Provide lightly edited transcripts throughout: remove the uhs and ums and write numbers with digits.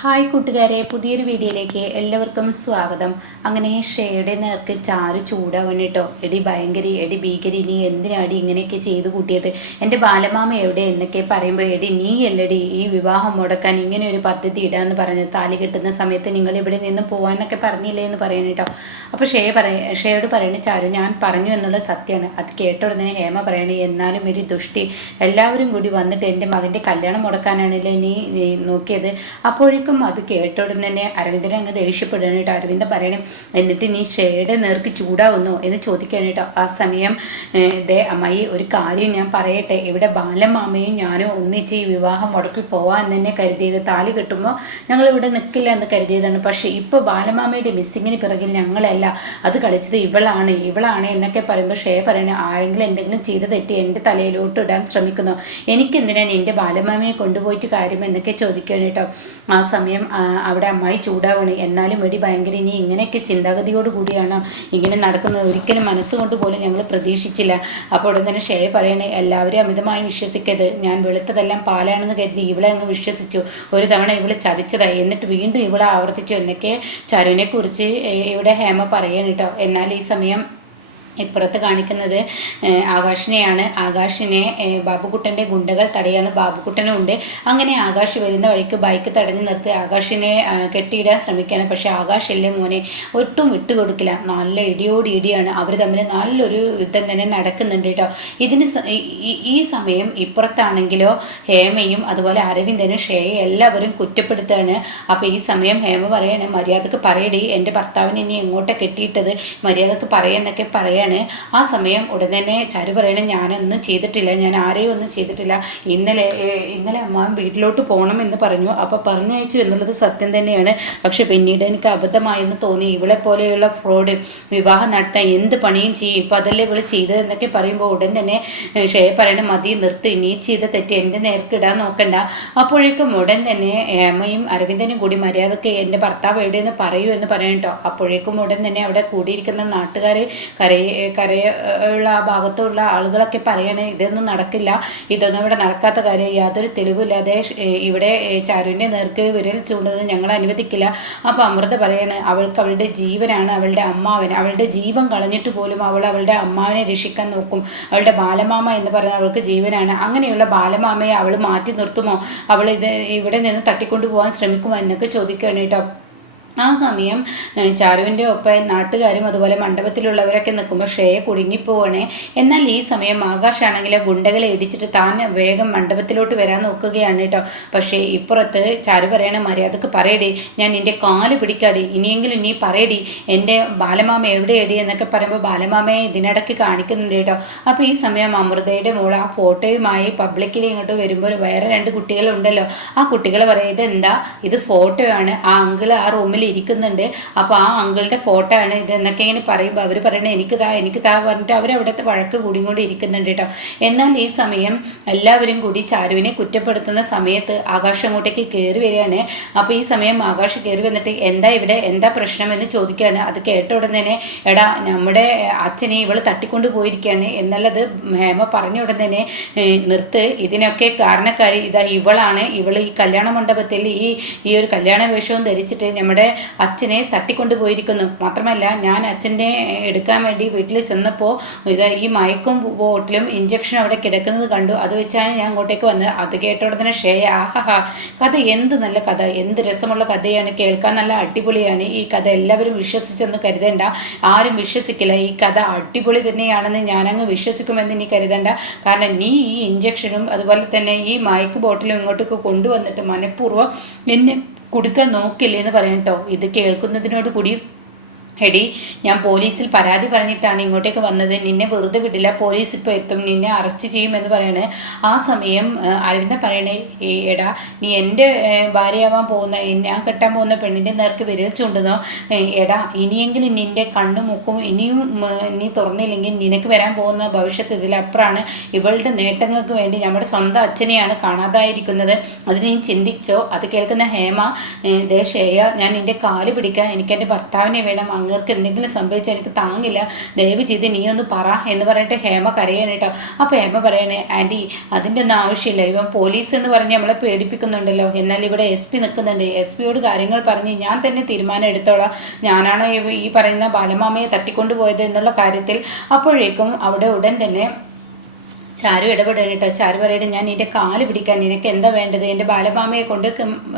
Hi കൂട്ടുകാരെ, പുതിയൊരു വീഡിയോയിലേക്ക് എല്ലാവർക്കും സ്വാഗതം. അങ്ങനെ ഷേയുടെ നേർക്ക് ചാരു ചൂടാവണം കേട്ടോ. എടി ഭയങ്കരി, എടി ഭീകരി, നീ എന്തിനാടി ഇങ്ങനെയൊക്കെ ചെയ്തു കൂട്ടിയത്? എൻ്റെ ബാലമാമ എവിടെ എന്നൊക്കെ പറയുമ്പോൾ, എടി നീ അല്ലടി ഈ വിവാഹം മുടക്കാൻ ഇങ്ങനെ ഒരു പദ്ധതി ഇടാന്ന് പറഞ്ഞത്. താലി കെട്ടുന്ന സമയത്ത് നിങ്ങൾ ഇവിടെ നിന്ന് പോകാനൊക്കെ പറഞ്ഞില്ലേ എന്ന് പറയണം കേട്ടോ. അപ്പോൾ ഷേയോട് പറയണേ, ചാരു ഞാൻ പറഞ്ഞു എന്നുള്ളത് സത്യമാണ്. അത് കേട്ട ഉടനെ ഹേമ പറയണേ, എന്നാലും ഒരു ദുഷ്ടി, എല്ലാവരും കൂടി വന്നിട്ട് എൻ്റെ മകൻ്റെ കല്യാണം മുടക്കാനാണല്ലേ നീ നോക്കിയത്. അപ്പോഴേക്കും അത് കേട്ട ഉടൻ തന്നെ അരവിന്ദനെ അങ്ങ് ദേഷ്യപ്പെടണം കേട്ടോ. അരവിന്ദൻ പറയണം, എന്നിട്ട് നീ ഷേയുടെ നേർക്ക് ചൂടാവുന്നോ എന്ന് ചോദിക്കണം കേട്ടോ. ആ സമയം അമ്മായി, ഒരു കാര്യം ഞാൻ പറയട്ടെ, ഇവിടെ ബാലമാമയും ഞാനും ഒന്നിച്ച് ഈ വിവാഹം മുടക്കി പോവാൻ തന്നെ കരുതിയത്. താലി കെട്ടുമ്പോൾ ഞങ്ങൾ ഇവിടെ നിൽക്കില്ല എന്ന് കരുതിയതാണ്. പക്ഷേ ഇപ്പോൾ ബാലമാമയുടെ മിസ്സിങ്ങിന് പിറകിൽ ഞങ്ങളല്ല, അത് കളിച്ചത് ഇവളാണ് എന്നൊക്കെ പറയുമ്പോൾ ഷേ പറയണേ, ആരെങ്കിലും എന്തെങ്കിലും ചെയ്ത് തെറ്റി എൻ്റെ തലയിലോട്ട് ഇടാൻ ശ്രമിക്കുന്നോ? എനിക്കെന്തിനാണ് എൻ്റെ ബാലമാമയെ കൊണ്ടുപോയിട്ട് കാര്യം എന്നൊക്കെ ചോദിക്കണം കേട്ടോ. ആ സമയം അവിടെ അമ്മായി ചൂടാവണേ, എന്നാലും വെടി ഭയങ്കര, ഇനി ഇങ്ങനെയൊക്കെ ചിന്താഗതിയോട് കൂടിയാണ് ഇങ്ങനെ നടക്കുന്നത്, ഒരിക്കലും മനസ്സുകൊണ്ട് പോലും ഞങ്ങൾ പ്രതീക്ഷിച്ചില്ല. അപ്പോൾ ഉടൻ തന്നെ ഷേ പറയണേ, എല്ലാവരും അമിതമായി വിശ്വസിക്കരുത്. ഞാൻ വെളുത്തതെല്ലാം പാലാണെന്ന് കരുതി ഇവളെ അങ്ങ് വിശ്വസിച്ചു. ഒരു തവണ ഇവള് ചതിച്ചതായി, എന്നിട്ട് വീണ്ടും ഇവളെ ആവർത്തിച്ചു എന്നൊക്കെ ചരുവിനെ കുറിച്ച് ഇവിടെ ഹേമ പറയാണ് കേട്ടോ. എന്നാൽ ഈ സമയം ഇപ്പുറത്ത് കാണിക്കുന്നത് ആകാശിനെയാണ്. ആകാശിനെ ബാബുക്കുട്ടൻ്റെ ഗുണ്ടകൾ തടയാണ്. ബാബുക്കുട്ടനും ഉണ്ട്. അങ്ങനെ ആകാശ് വരുന്ന വഴിക്ക് ബൈക്ക് തടഞ്ഞു നിർത്തി ആകാശിനെ കെട്ടിയിടാൻ ശ്രമിക്കുകയാണ്. പക്ഷേ ആകാശല്ലേ മോനെ, ഒട്ടും വിട്ടുകൊടുക്കില്ല. നല്ല ഇടിയാണ്. അവർ തമ്മിൽ നല്ലൊരു യുദ്ധം തന്നെ നടക്കുന്നുണ്ട് കേട്ടോ. ഈ സമയം ഇപ്പുറത്താണെങ്കിലോ ഹേമയും അതുപോലെ അരവിന്ദനും ഷേയെ എല്ലാവരും കുറ്റപ്പെടുത്തുകയാണ്. അപ്പോൾ ഈ സമയം ഹേമ പറയാണ്, മര്യാദക്ക് പറയടി, എൻ്റെ ഭർത്താവിനെ ഇനി എങ്ങോട്ടാണ് കെട്ടിയിട്ടത്, മര്യാദക്ക് പറയുന്നൊക്കെ പറയാണ്. ആ സമയം ഉടൻ തന്നെ ചാരു പറയണേ, ഞാനൊന്നും ചെയ്തിട്ടില്ല, ഞാൻ ആരെയും ഒന്നും ചെയ്തിട്ടില്ല. ഇന്നലെ അമ്മ വീട്ടിലോട്ട് പോകണം എന്ന് പറഞ്ഞു, അപ്പോൾ പറഞ്ഞയച്ചു എന്നുള്ളത് സത്യം തന്നെയാണ്. പക്ഷെ പിന്നീട് എനിക്ക് അബദ്ധമായെന്ന് തോന്നി. ഇവളെ പോലെയുള്ള ഫ്രോഡ് വിവാഹം നടത്താൻ എന്ത് പണിയും ചെയ്യും, ഇപ്പം അതല്ലേ ഇവൾ ചെയ്തതെന്നൊക്കെ പറയുമ്പോൾ ഉടൻ തന്നെ ഷേ പറയണ, മതി നിർത്തി, നീ ചെയ്ത തെറ്റ് എൻ്റെ നേർക്കിടാൻ നോക്കണ്ട. അപ്പോഴേക്കും ഉടൻ തന്നെ അമ്മയും അരവിന്ദനും കൂടി മര്യാദക്ക് എൻ്റെ ഭർത്താവ് എവിടെയെന്ന് പറയൂ എന്ന് പറയട്ടോ. അപ്പോഴേക്കും ഉടൻ തന്നെ അവിടെ കൂടിയിരിക്കുന്ന നാട്ടുകാർ കരയുള്ള ആ ഭാഗത്തുള്ള ആളുകളൊക്കെ പറയണേ, ഇതൊന്നും നടക്കില്ല, ഇതൊന്നും ഇവിടെ നടക്കാത്ത കാര്യം, യാതൊരു തെളിവില്ലാതെ ഇവിടെ ചാരുവിൻ്റെ നേർക്ക് വിരൽ ചൂണ്ടുന്നത് ഞങ്ങൾ അനുവദിക്കില്ല. അപ്പോൾ അമൃത പറയണ, അവൾക്ക് അവളുടെ ജീവനാണ്, അവളുടെ അമ്മാവൻ, അവളുടെ ജീവൻ കളഞ്ഞിട്ട് പോലും അവളുടെ അമ്മാവനെ രക്ഷിക്കാൻ നോക്കും. അവളുടെ ബാലമാമ എന്ന് പറയുന്നത് അവൾക്ക് ജീവനാണ്. അങ്ങനെയുള്ള ബാലമാമയെ അവൾ മാറ്റി നിർത്തുമോ, അവൾ ഇവിടെ നിന്ന് തട്ടിക്കൊണ്ടു പോകാൻ ശ്രമിക്കുമോ എന്നൊക്കെ ചോദിക്കുകയാണ് കേട്ടോ. ആ സമയം ചാരുവിൻ്റെ ഒപ്പം നാട്ടുകാരും അതുപോലെ മണ്ഡപത്തിലുള്ളവരൊക്കെ നിൽക്കുമ്പോൾ ഷേയെ കുടുങ്ങിപ്പോവാണ്. എന്നാൽ ഈ സമയം ആകാശാണെങ്കിൽ ഗുണ്ടകളെ ഇടിച്ചിട്ട് താൻ വേഗം മണ്ഡപത്തിലോട്ട് വരാൻ നോക്കുകയാണ് കേട്ടോ. പക്ഷേ ഇപ്പുറത്ത് ചാരു പറയണ, മര്യാദക്ക് പറയടി, ഞാൻ നിൻ്റെ കാല് പിടിക്കാടി, ഇനിയെങ്കിലും നീ പറയടി, എൻ്റെ ബാലമാമ എവിടെയടി എന്നൊക്കെ പറയുമ്പോൾ ബാലമാമയെ ഇതിനിടയ്ക്ക് കാണിക്കുന്നുണ്ട് കേട്ടോ. അപ്പോൾ ഈ സമയം അമൃതയുടെ മോൾ ആ ഫോട്ടോയുമായി പബ്ലിക്കിൽ ഇങ്ങോട്ട് വരുമ്പോൾ വേറെ രണ്ട് കുട്ടികളുണ്ടല്ലോ. ആ കുട്ടികൾ പറയും, ഇതെന്താ, ഇത് ഫോട്ടോയാണ്, ആ അങ്കിൾ ആ റൂമിൽ ഇരിക്കുന്നുണ്ട്, അപ്പോൾ ആ അങ്കിളുടെ ഫോട്ടോ ആണ് ഇത് എന്നൊക്കെ ഇങ്ങനെ പറയുമ്പോൾ അവർ പറയണേ, എനിക്ക് താ പറഞ്ഞിട്ട് അവരവിടുത്തെ വഴക്ക് കൂടിക്കൊണ്ട് ഇരിക്കുന്നുണ്ട് കേട്ടോ. എന്നാൽ ഈ സമയം എല്ലാവരും കൂടി ചാരുവിനെ കുറ്റപ്പെടുത്തുന്ന സമയത്ത് ആകാശ് അങ്ങോട്ടേക്ക് കയറി വരികയാണ്. അപ്പോൾ ഈ സമയം ആകാശ് കയറി വന്നിട്ട്, എന്താ പ്രശ്നം എന്ന് ചോദിക്കുകയാണ്. അത് കേട്ട ഉടനെ തന്നെ, എടാ നമ്മുടെ അച്ഛനെ ഇവൾ തട്ടിക്കൊണ്ട് പോയിരിക്കുകയാണ് എന്നുള്ളത് ഹേമ പറഞ്ഞ ഉടൻ തന്നെ, നിർത്ത്, ഇതിനൊക്കെ കാരണക്കാരി ഇവൾ ഈ കല്യാണ മണ്ഡപത്തിൽ ഈ ഒരു കല്യാണ വേഷവും ധരിച്ചിട്ട് നമ്മുടെ അച്ഛനെ തട്ടിക്കൊണ്ടു പോയിരിക്കുന്നു. മാത്രമല്ല, ഞാൻ അച്ഛനെ എടുക്കാൻ വേണ്ടി വീട്ടിൽ ചെന്നപ്പോൾ ഈ മയക്കും ബോട്ടിലും ഇഞ്ചക്ഷനും അവിടെ കിടക്കുന്നത് കണ്ടു. അത് വെച്ചാണ് ഞാൻ അങ്ങോട്ടേക്ക് വന്നത്. അത് കേട്ട ഉടനെ ഷേയ, ആഹാ, കഥ എന്ത് നല്ല കഥ, എന്ത് രസമുള്ള കഥയാണ്, കേൾക്കാൻ നല്ല അടിപൊളിയാണ് ഈ കഥ, എല്ലാവരും വിശ്വസിച്ചെന്ന് കരുതണ്ട, ആരും വിശ്വസിക്കില്ല, ഈ കഥ അടിപൊളി തന്നെയാണെന്ന് ഞാനങ്ങ് വിശ്വസിക്കുമെന്ന് നീ കരുതണ്ട. കാരണം നീ ഈ ഇഞ്ചക്ഷനും അതുപോലെ തന്നെ ഈ മയക്ക് ബോട്ടിലും ഇങ്ങോട്ടേക്ക് കൊണ്ടുവന്നിട്ട് മനഃപൂർവ്വം എന്നെ കൊടുക്കാൻ നോക്കില്ലേ എന്ന് പറയാം കേട്ടോ. ഇത് കേൾക്കുന്നതിനോട് കൂടി, എടി, ഞാൻ പോലീസിൽ പരാതി പറഞ്ഞിട്ടാണ് ഇങ്ങോട്ടേക്ക് വന്നത്, നിന്നെ വെറുതെ വിടില്ല, പോലീസ് ഇപ്പോൾ എത്തും, നിന്നെ അറസ്റ്റ് ചെയ്യുമെന്ന് പറയണേ. ആ സമയം അരവിന്ദൻ പറയണേ, എടാ, നീ എൻ്റെ ഭാര്യയാവാൻ പോകുന്ന, ഞാൻ കെട്ടാൻ പോകുന്ന പെണ്ണിൻ്റെ നേർക്ക് വിരൽ ചൂണ്ടുന്നോ? എടാ, ഇനിയെങ്കിലും നിൻ്റെ കണ്ണും മുക്കും ഇനിയും നീ തുറന്നില്ലെങ്കിൽ നിനക്ക് വരാൻ പോകുന്ന ഭവിഷ്യത്ത് ഇതിലപ്പുറമാണ്. ഇവളുടെ നേട്ടങ്ങൾക്ക് വേണ്ടി നമ്മുടെ സ്വന്തം അച്ഛനെയാണ് കാണാതായിരിക്കുന്നത്, അത് നീ ചിന്തിച്ചോ? അത് കേൾക്കുന്ന ഹേമ, ഷേയ, ഞാൻ നിൻ്റെ കാല് പിടിക്കാൻ, എനിക്ക് എൻ്റെ ഭർത്താവിനെ വേണം, അങ്ങേർക്ക് എന്തെങ്കിലും സംഭവിച്ചാൽ എനിക്ക് താങ്ങില്ല, ദയവ് ചെയ്ത് നീ ഒന്ന് പറ എന്ന് പറഞ്ഞിട്ട് ഹേമ കരയാണ് കേട്ടോ. അപ്പോൾ ഹേമ പറയണേ, ആൻറ്റി അതിൻ്റെ ഒന്നും ആവശ്യമില്ല, ഇവൻ പോലീസ് എന്ന് പറഞ്ഞ് നമ്മളെ പേടിപ്പിക്കുന്നുണ്ടല്ലോ, എന്നാൽ ഇവിടെ SP നിൽക്കുന്നുണ്ട്, SP കാര്യങ്ങൾ പറഞ്ഞ് ഞാൻ തന്നെ തീരുമാനം എടുത്തോളാം, ഞാനാണ് ഈ പറയുന്ന ബാലമാമയെ തട്ടിക്കൊണ്ടുപോയത് എന്നുള്ള കാര്യത്തിൽ. അപ്പോഴേക്കും അവിടെ ഉടൻ തന്നെ ചാരു ഇടപെടുകയാണ് കേട്ടോ. ചാരു പറയട്ടെ, ഞാൻ നിൻ്റെ കാല് പിടിക്കാൻ, നിനക്ക് എന്താ വേണ്ടത്, എൻ്റെ ബാലമാമയെ കൊണ്ട്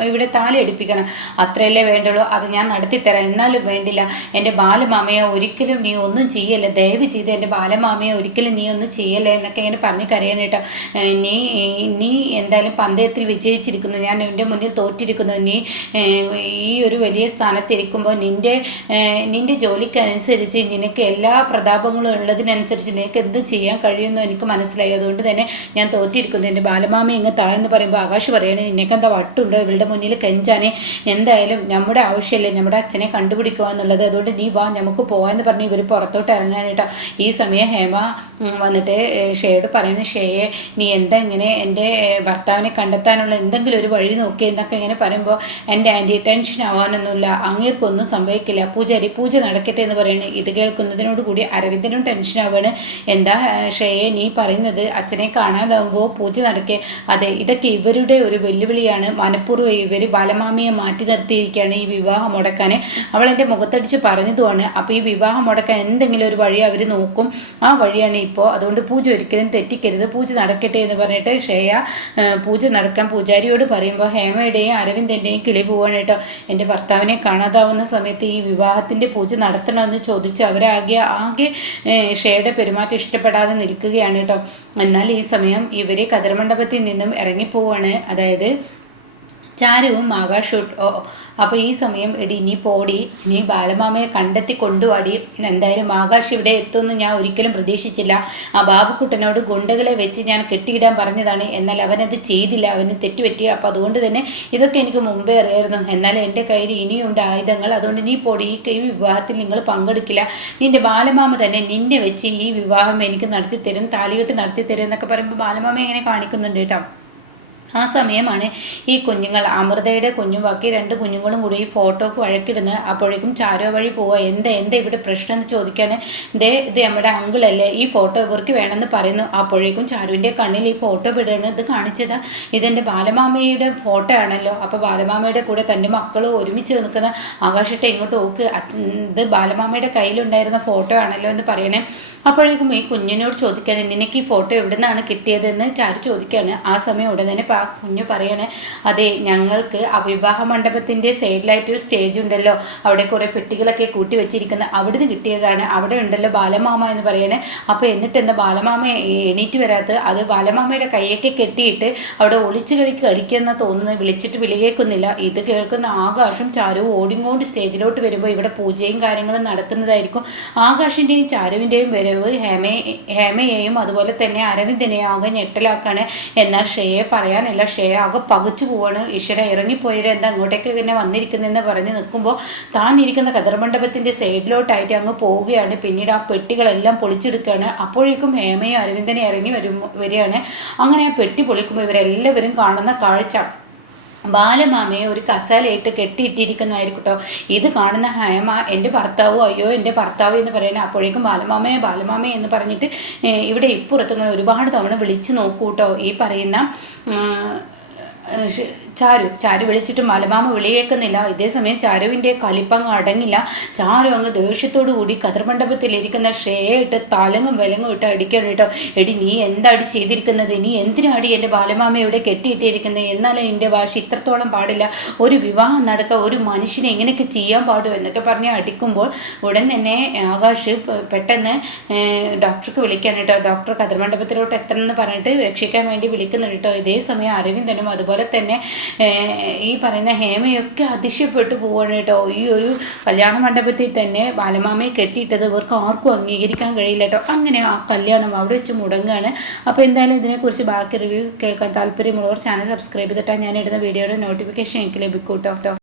ഇവിടെ താലി എടുപ്പിക്കണം, അത്രയല്ലേ വേണ്ടുള്ളൂ, അത് ഞാൻ നടത്തിത്തരാം, എന്നാലും വേണ്ടില്ല, എൻ്റെ ബാലമാമയെ ഒരിക്കലും നീ ഒന്നും ചെയ്യല്ല, ദയവ് ചെയ്ത് എൻ്റെ ബാലമാമയെ ഒരിക്കലും നീ ഒന്നും ചെയ്യല്ലേ എന്നൊക്കെ ഇങ്ങനെ പറഞ്ഞ് കരയാണ് കേട്ടോ. നീ എന്തായാലും പന്തയത്തിൽ വിജയിച്ചിരിക്കുന്നു, ഞാൻ എൻ്റെ മുന്നിൽ തോറ്റിരിക്കുന്നു, നീ ഈ ഒരു വലിയ സ്ഥാനത്തിരിക്കുമ്പോൾ നിൻ്റെ ജോലിക്കനുസരിച്ച് നിനക്ക് എല്ലാ പ്രതാപങ്ങളും ഉള്ളതിനനുസരിച്ച് നിനക്ക് എന്ത് ചെയ്യാൻ കഴിയുമെന്ന് എനിക്ക് മനസ്സിലായി, അതുകൊണ്ട് തന്നെ ഞാൻ തോറ്റിരിക്കുന്നു, എൻ്റെ ബാലമാമ ഇങ്ങ് താഴെന്ന് പറയുമ്പോൾ ആകാശ് പറയണേ, നിനക്കെന്താ വട്ടുണ്ടോ ഇവളുടെ മുന്നിൽ കെഞ്ചാനെ, എന്തായാലും നമ്മുടെ ആവശ്യമല്ലേ നമ്മുടെ അച്ഛനെ കണ്ടുപിടിക്കുക എന്നുള്ളത്, അതുകൊണ്ട് നീ വാ നമുക്ക് പോകാമെന്ന് പറഞ്ഞ് ഇവർ പുറത്തോട്ട് ഇറങ്ങാനായിട്ടോ. ഈ സമയം ഹേമ വന്നിട്ട് ഷേയോട് പറയുന്നത്, ഷേയെ നീ എന്താ ഇങ്ങനെ എൻ്റെ ഭർത്താവിനെ കണ്ടെത്താനുള്ള എന്തെങ്കിലും ഒരു വഴി നോക്കി എന്നൊക്കെ ഇങ്ങനെ പറയുമ്പോൾ, എൻ്റെ ആൻറ്റി ടെൻഷൻ ആവാനൊന്നുമില്ല, അങ്ങേർക്കൊന്നും സംഭവിക്കില്ല, പൂജ നടക്കട്ടെ എന്ന് പറയുന്നത്. ഇത് കേൾക്കുന്നതിനോട് കൂടി അരവിന്ദനും ടെൻഷൻ ആവുകയാണ്. എന്താ ഷേയെ നീ പറയുന്നത്, അച്ഛനെ കാണാതാവുമ്പോൾ പൂജ നടക്കേ? അതെ, ഇതൊക്കെ ഇവരുടെ ഒരു വെല്ലുവിളിയാണ്, മനഃപൂർവ്വം ഇവർ ബാലമാമിയെ മാറ്റി നിർത്തിയിരിക്കുകയാണ് ഈ വിവാഹം മുടക്കാൻ, അവൾ എൻ്റെ മുഖത്തടിച്ച് പറഞ്ഞതുമാണ്. അപ്പോൾ ഈ വിവാഹം മുടക്കാൻ എന്തെങ്കിലും ഒരു വഴി അവർ നോക്കും, ആ വഴിയാണ് ഇപ്പോൾ, അതുകൊണ്ട് പൂജ ഒരിക്കലും തെറ്റിക്കരുത്, പൂജ നടക്കട്ടെ എന്ന് പറഞ്ഞിട്ട് ശ്രേയ പൂജ നടക്കാൻ പൂജാരിയോട് പറയുമ്പോൾ ഹേമയുടെയും അരവിന്ദൻ്റെയും കിളി പോവാണ് കേട്ടോ. എൻ്റെ ഭർത്താവിനെ കാണാതാവുന്ന സമയത്ത് ഈ വിവാഹത്തിൻ്റെ പൂജ നടത്തണമെന്ന് ചോദിച്ച് അവരാകെ ശ്രേയയുടെ പെരുമാറ്റം ഇഷ്ടപ്പെടാതെ നിൽക്കുകയാണ് കേട്ടോ. എന്നാൽ ഈ സമയം ഇവർ കതിർമണ്ഡപത്തിൽ നിന്നും ഇറങ്ങിപ്പോവാണ്, അതായത് ചാരുവും ആകാശവും. അപ്പോൾ ഈ സമയം എടി നീ പോടി, നീ ബാലമാമയെ കണ്ടെത്തി കൊണ്ടുവാടി, എന്തായാലും ആകാശ് ഇവിടെ എത്തുമെന്ന് ഞാൻ ഒരിക്കലും പ്രതീക്ഷിച്ചില്ല, ആ ബാബുക്കുട്ടനോട് ഗുണ്ടകളെ വെച്ച് ഞാൻ കെട്ടിയിടാൻ പറഞ്ഞതാണ്, എന്നാൽ അവനത് ചെയ്തില്ല, അവന് തെറ്റുപറ്റി, അപ്പോൾ അതുകൊണ്ട് തന്നെ ഇതൊക്കെ എനിക്ക് മുമ്പേ അറിയായിരുന്നു, എന്നാൽ എൻ്റെ കയ്യിൽ ഇനിയുണ്ട് ആയുധങ്ങൾ, അതുകൊണ്ട് നീ പോടി, ഈ വിവാഹത്തിൽ നിങ്ങൾ പങ്കെടുക്കില്ല, നിൻ്റെ ബാലമാമ തന്നെ നിന്നെ വെച്ച് ഈ വിവാഹം എനിക്ക് നടത്തിത്തരും, താലികെട്ട് നടത്തിത്തരും എന്നൊക്കെ പറയുമ്പോൾ ബാലമാമ എങ്ങനെ കാണിക്കുന്നുണ്ട് കേട്ടോ. ആ സമയമാണ് ഈ കുഞ്ഞുങ്ങൾ അമൃതയുടെ കുഞ്ഞും ബാക്കി 2 കുഞ്ഞുങ്ങളും കൂടി ഈ ഫോട്ടോക്ക് വഴക്കിടുന്നത്. അപ്പോഴേക്കും ചാരോ വഴി പോവുക, എന്താ ഇവിടെ പ്രശ്നം എന്ന് ചോദിക്കാണ്. ഇത് നമ്മുടെ അങ്കിളല്ലേ, ഈ ഫോട്ടോ ഇവർക്ക് വേണമെന്ന് പറയുന്നു. അപ്പോഴേക്കും ചാരുവിൻ്റെ കണ്ണിൽ ഈ ഫോട്ടോ വിടുകയാണ്. ഇത് കാണിച്ചതാ, ഇതെൻ്റെ ബാലമാമയുടെ ഫോട്ടോ ആണല്ലോ, അപ്പോൾ ബാലമാമയുടെ കൂടെ തൻ്റെ മക്കൾ ഒരുമിച്ച് നിൽക്കുന്ന ആകാശത്തെ ഇങ്ങോട്ട് നോക്ക്, ഇത് ബാലമാമയുടെ കയ്യിലുണ്ടായിരുന്ന ഫോട്ടോ ആണല്ലോ എന്ന് പറയണേ. അപ്പോഴേക്കും ഈ കുഞ്ഞിനോട് ചോദിക്കാണ്, നിനക്ക് ഈ ഫോട്ടോ എവിടെ നിന്നാണ് കിട്ടിയതെന്ന് ചാരു ചോദിക്കുകയാണ്. ആ സമയം ഉടൻ തന്നെ കുഞ്ഞു പറയണേ, അതെ ഞങ്ങൾക്ക് ആ വിവാഹ മണ്ഡപത്തിൻ്റെ സൈഡിലായിട്ടൊരു സ്റ്റേജ് ഉണ്ടല്ലോ, അവിടെ കുറേ പെട്ടികളൊക്കെ കൂട്ടി വെച്ചിരിക്കുന്ന അവിടുന്ന് കിട്ടിയതാണ്, അവിടെ ഉണ്ടല്ലോ ബാലമാമ എന്ന് പറയണേ. അപ്പോൾ എന്നിട്ട് എന്താ ബാലമാമ എണീറ്റ് വരാത്തത്, അത് ബാലമാമയുടെ കൈയൊക്കെ കെട്ടിയിട്ട് അവിടെ ഒളിച്ചു കളിക്കുന്ന തോന്നുന്നത്, വിളിച്ചിട്ട് വിളിയേക്കുന്നില്ല. ഇത് കേൾക്കുന്ന ആകാശും ചാരുവും ഓടിങ്ങോണ്ട് സ്റ്റേജിലോട്ട് വരുമ്പോൾ ഇവിടെ പൂജയും കാര്യങ്ങളും നടക്കുന്നതായിരിക്കും. ആകാശിൻ്റെയും ചാരുവിൻ്റെയും വരവ് ഹേമയെയും അതുപോലെ തന്നെ അരവിന്ദനെയും ആകെ ഞെട്ടലാക്കാണ്. എന്നാൽ ശ്രേയെ പറയാൻ ശ്രേയ ആകെ പകച്ചു പോവാണ്. ഈശ്വര ഇറങ്ങിപ്പോയത് എന്താ അങ്ങോട്ടേക്ക് ഇങ്ങനെ വന്നിരിക്കുന്നതെന്ന് പറഞ്ഞ് നിൽക്കുമ്പോൾ താൻ ഇരിക്കുന്ന കതിർമണ്ഡപത്തിൻ്റെ സൈഡിലോട്ടായിട്ട് അങ്ങ് പോവുകയാണ്. പിന്നീട് ആ പെട്ടികളെല്ലാം പൊളിച്ചെടുക്കുകയാണ്. അപ്പോഴേക്കും ഹേമയും അരവിന്ദനെ ഇറങ്ങി വരികയാണ്. അങ്ങനെ ആ പെട്ടി പൊളിക്കുമ്പോൾ ഇവരെല്ലാവരും കാണുന്ന കാഴ്ച ബാലമാമയെ ഒരു കസാലയിട്ട് കെട്ടിയിട്ടിരിക്കുന്നതായിരിക്കും കേട്ടോ. ഇത് കാണുന്ന ഹേമ എൻ്റെ ഭർത്താവോ, അയ്യോ എൻ്റെ ഭർത്താവ് എന്ന് പറയുന്നത്. അപ്പോഴേക്കും ബാലമാമയെ എന്ന് പറഞ്ഞിട്ട് ഇവിടെ ഇപ്പുറത്തിങ്ങനെ ഒരുപാട് തവണ വിളിച്ചു നോക്കൂ കേട്ടോ. ഈ പറയുന്ന ചാരു വിളിച്ചിട്ട് ബാലമാമ വിളിയേക്കുന്നില്ല. ഇതേസമയം ചാരുവിൻ്റെ കലിപ്പങ്ങ് അടങ്ങില്ല. ചാരു അങ്ങ് ദേഷ്യത്തോടു കൂടി കതിർമണ്ഡപത്തിലിരിക്കുന്ന ശ്രേയയിട്ട് തലങ്ങും വിലങ്ങും ഇട്ട് അടിക്കണം കേട്ടോ. എടി നീ എന്താടി ചെയ്തിരിക്കുന്നത്, നീ എന്തിനാടി എൻ്റെ ബാലമാമയുടെ കെട്ടിയിട്ടിരിക്കുന്നത്, എന്നാലും എൻ്റെ ഭാഷ ഇത്രത്തോളം പാടില്ല, ഒരു വിവാഹം നടക്കുക, ഒരു മനുഷ്യനെ ഇങ്ങനെയൊക്കെ ചെയ്യാൻ പാടുമോ എന്നൊക്കെ പറഞ്ഞ് അടിക്കുമ്പോൾ ഉടൻ തന്നെ ആകാശ് പെട്ടെന്ന് ഡോക്ടർക്ക് വിളിക്കാൻ കേട്ടോ. ഡോക്ടർ കതിർമണ്ഡപത്തിലോട്ട് എത്തണമെന്ന് പറഞ്ഞിട്ട് രക്ഷിക്കാൻ വേണ്ടി വിളിക്കുന്നുണ്ട് കേട്ടോ. ഇതേ സമയം അരവിന്ദനും അതുപോലെ തന്നെ ഈ പറയുന്ന ഹേമയൊക്കെ അതിശയപ്പെട്ടു പോവാണ് കേട്ടോ. ഈ ഒരു കല്യാണ മണ്ഡപത്തിൽ തന്നെ ബാലമാമയെ കെട്ടിയിട്ടത് ഇവർക്ക് ആർക്കും അംഗീകരിക്കാൻ കഴിയില്ല കേട്ടോ. അങ്ങനെ ആ കല്യാണം അവിടെ വെച്ച് മുടങ്ങുകയാണ്. അപ്പോൾ എന്തായാലും ഇതിനെക്കുറിച്ച് ബാക്കി റിവ്യൂ കേൾക്കാൻ താല്പര്യമുള്ളവർ ചാനൽ സബ്സ്ക്രൈബ് ചെയ്തിട്ടാൽ ഞാൻ ഇടുന്ന വീഡിയോയുടെ നോട്ടിഫിക്കേഷൻ എനിക്ക് ലഭിക്കും കേട്ടോ.